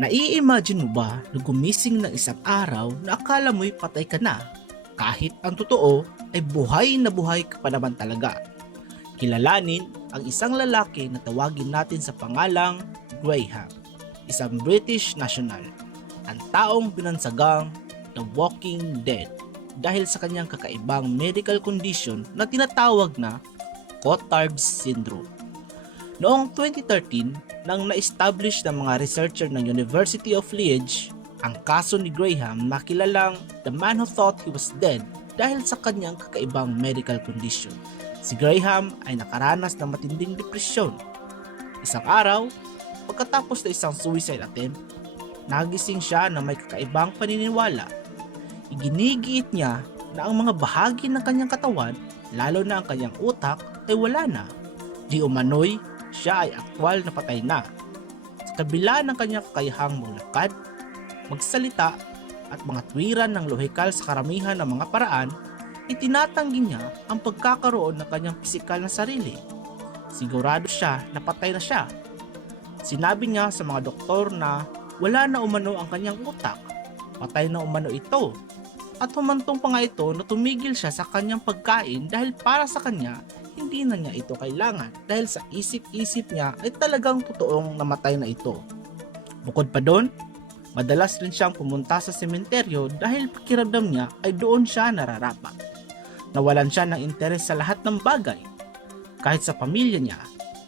Nai-imagine mo ba na gumising ng isang araw na akala mo'y patay ka na? Kahit ang totoo ay buhay na buhay ka pa naman talaga. Kilalanin ang isang lalaki na tawagin natin sa pangalang Graham, isang British national, ang taong binansagang The Walking Dead dahil sa kanyang kakaibang medical condition na tinatawag na Cotard Syndrome. Noong 2013, nang na-establish ng mga researcher ng University of Liège ang kaso ni Graham na kilalang The Man Who Thought He Was Dead dahil sa kanyang kakaibang medical condition. Si Graham ay nakaranas ng matinding depresyon. Isang araw, pagkatapos ng isang suicide attempt, nagising siya na may kakaibang paniniwala. Iginigiit niya na ang mga bahagi ng kanyang katawan, lalo na ang kanyang utak, ay wala na. Di umano'y siya ay aktwal na patay na. Sa kabila ng kanyang kakayahang maglakad, magsalita at mga tuwiran ng lohikal sa karamihan ng mga paraan, itinatanggi niya ang pagkakaroon ng kanyang pisikal na sarili. Sigurado siya na patay na siya. Sinabi niya sa mga doktor na wala na umano ang kanyang utak, patay na umano ito. At humantong pa nga ito na tumigil siya sa kanyang pagkain dahil para sa kanya, hindi na niya ito kailangan dahil sa isip-isip niya ay talagang totoong namatay na ito. Bukod pa doon, madalas rin siyang pumunta sa sementeryo dahil pakiramdam niya ay doon siya nararapat. Nawalan siya ng interes sa lahat ng bagay, kahit sa pamilya niya,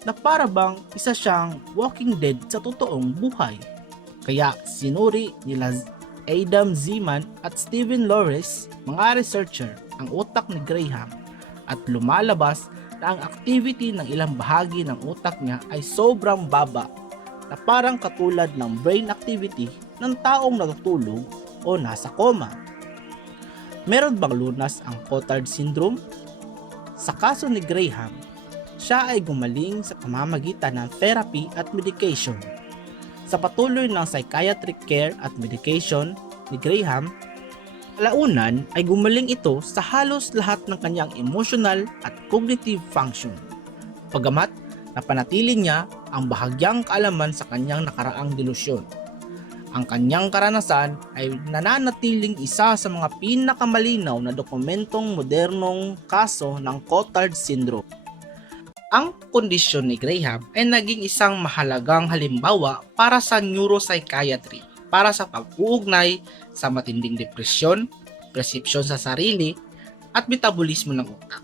na para bang isa siyang walking dead sa totoong buhay. Kaya sinuri nila Adam Zeman at Stephen Loris, mga researcher, ang utak ni Graham at lumalabas na ang activity ng ilang bahagi ng utak niya ay sobrang baba na parang katulad ng brain activity ng taong natutulog o nasa coma. Meron bang lunas ang Cotard Syndrome? Sa kaso ni Graham, siya ay gumaling sa pamamagitan ng therapy at medication. Sa patuloy ng psychiatric care at medication ni Graham, kalaunan ay gumaling ito sa halos lahat ng kanyang emotional at cognitive function. Pagamat napanatili niya ang bahagyang kaalaman sa kanyang nakaraang delusyon. Ang kanyang karanasan ay nananatiling isa sa mga pinakamalinaw na dokumentong modernong kaso ng Cotard Syndrome. Ang kondisyon ni Graham ay naging isang mahalagang halimbawa para sa neuropsychiatry para sa pag-uugnay sa matinding depresyon, persepsyon sa sarili, at metabolismo ng utak.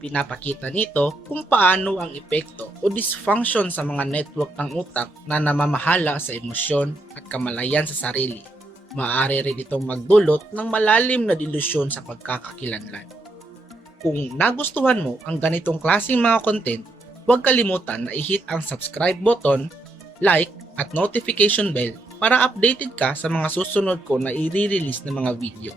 Pinapakita nito kung paano ang epekto o dysfunction sa mga network ng utak na namamahala sa emosyon at kamalayan sa sarili. Maaari rin itong magdulot ng malalim na delusyon sa pagkakakilanlan. Kung nagustuhan mo ang ganitong klaseng mga content, huwag kalimutan na i-hit ang subscribe button, like at notification bell para updated ka sa mga susunod ko na i-release na mga video.